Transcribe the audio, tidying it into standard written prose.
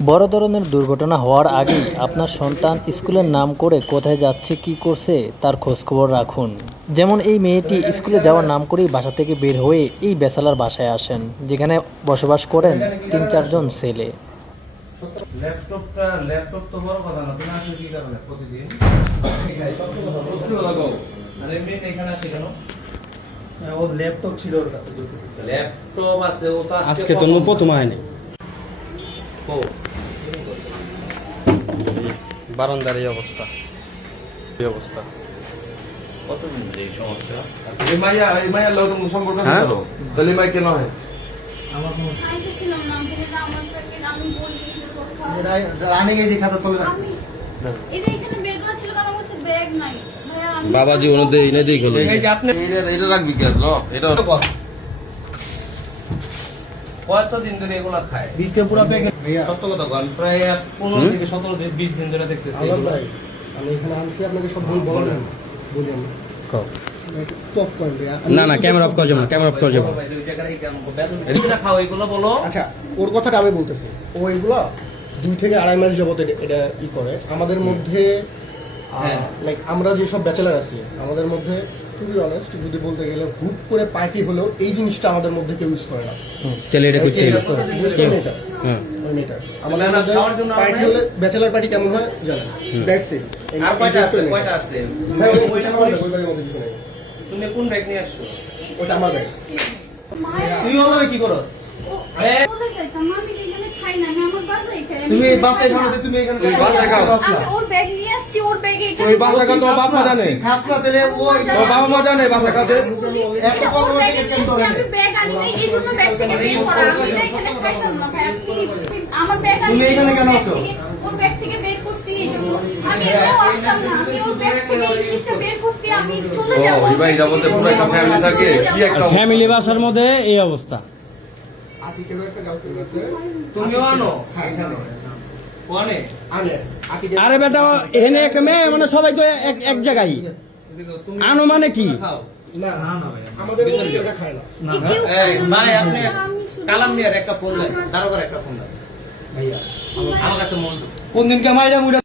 বড় ধরনের দুর্ঘটনা হওয়ার আগেই আপনার সন্তান স্কুলের নাম করে কোথায় যাচ্ছে কি করছে তার খোঁজখবর রাখুন। যেমন এই মেয়েটি স্কুলে যাওয়ার নাম করেই বাসা থেকে বের হয়ে এই বেচালার বাসায় আসেন, যেখানে বসবাস করেন ৩-৪ জন ছেলে। ল্যাপটপ তো বড় কথা না, তুমি আসলে কি করবে প্রতিদিন? আরে মেয়ে এখানে আসে কেন? ওর ল্যাপটপ ছিল ওর কাছে। ল্যাপটপ আছে, ও তো আজকে তো প্রথম হয়নি। ও বারান্দার এই অবস্থা, কত মিনিট এই সমস্যা? এই মাইয়া লোক সম্পর্ক হ্যাঁ? ভালো তাহলে মাই কেন হয় আমি তো ছিলাম না, আমি আমার প্যাকেট আমি বলি রানিং এই যে খাতা তোলে আমি এটা এখানে বের করা ছিল কারণ আমার কাছে ব্যাগ নাই ভাইয়া। আমি বাবাজি ওনাদের এনে দেই গেল এই যে আপনি এটা রাখবি কি ল এটা কতদিন ধরে এগুলা খায়? বিকে পুরো প্যাকেট ভাইয়া। সত্য কথা বল, আমি প্রায় 15 থেকে 17 দিন 20 দিন ধরে দেখতেছি আলাদ এগুলা। ভাই, আমি এখানে আনছি আপনাকে সব ভুল বলেন বলি আমি টপ করেন ভাইয়া। না না, ক্যামেরা অফ করে যাবো না, ক্যামেরা অফ করে যাবো। ভাই, ওই জায়গায় এই কেমন বেতন এগুলা খাও, এগুলো বলো। আচ্ছা, ওর কথাটা আমি বলতেছি। ও এগুলো 2 থেকে 2.5 মাস যাবত এটা ই করে আমাদের মধ্যে। হ্যাঁ। লাইক আমরা যেসব ব্যাচেলার আছি আমাদের মধ্যে, টু বি অনেস্ট যদি বলতে গেলে, গ্রুপ করে পার্টি হলেও এই জিনিসটা আমাদের মধ্যে কেউ ইউজ করে না। তাহলে এটা করতে use করে? Use করে না এটা? হ্যাঁ। ওই মেয়েটা। আমাদের না, না, মধ্যে খাওয়ার জন্য পার্টি আমরা- হলে ব্যাচেলার পার্টি কেমন হয় জানেন? That's it. আর কয়টা আছে? কয়টা আছে? ভাই ওই ওইটা আমার করিস। ওই ব্যাগের মধ্যে কিছু নেই। তুমি কোন ব্যাগ নিয়ে আসছো? ওটা আমার ব্যাগ। মায়া তুই হলো কি করো? ও বলে যাইতাম আমি এখানে খাই না, আমি আমার বাসায় খাই। আমি তুমি এখানে বাসায় খাই খাও না। না, তুমি এখানে তুই বাসায় খাও। আমি ওর ব্যাগ নিয়ে আসছি, ওর ব্যাগে এটা ওই বাসা কাজ তোমার বাপ মা জানে খাস না তাহলে ও তোর বাবা মা জানে বাসা কাজে এত ওর কম ব্যাগে প্যাকেট নিয়ে কেন আসছি, ধরে? আমি ব্যাগ আনি নাই, এই জন্য ব্যাগ থেকে বের করা। আমি এটা এখানে খাইতাম না ভাই, আপনি আমার ব্যাগ আনি তুমি নাই, এখানে ওর কেন ব্যাগ আছো? থেকে- ওর ব্যাগ থেকে বের করছি এই জন্য। আমি এটাও আসতাম না, আমি ওর ব্যাগ থেকে এই জিনিসটা বের করছি, আমি চলে ও, যাবো। ওই ভাই, এটা বলতে পুরো একটা family থাকে, কি একটা ফ্যামিলি বাসার মধ্যে এই অবস্থা। আতিকেরও একটা গার্লফ্রেন্ড আছে। তুমিও আনো? হ্যাঁ, ও আনে? আনে। আতিকের আরে বেটা, এখানে একটা মেয়ে মানে সবাই তো এক জায়গায়। তুমি আনো মানে কি? খাও। না, আমাদের মধ্যে কেউ এটা খায় না। কেউ এই, খায় না। ভাই, আপনি আমি শুধু- কালাম মিয়ার একটা ফোন দেন, দারোগার একটা ফোন দেন। আমার কাছে মন কোন দিনকে মাইরা মুড়া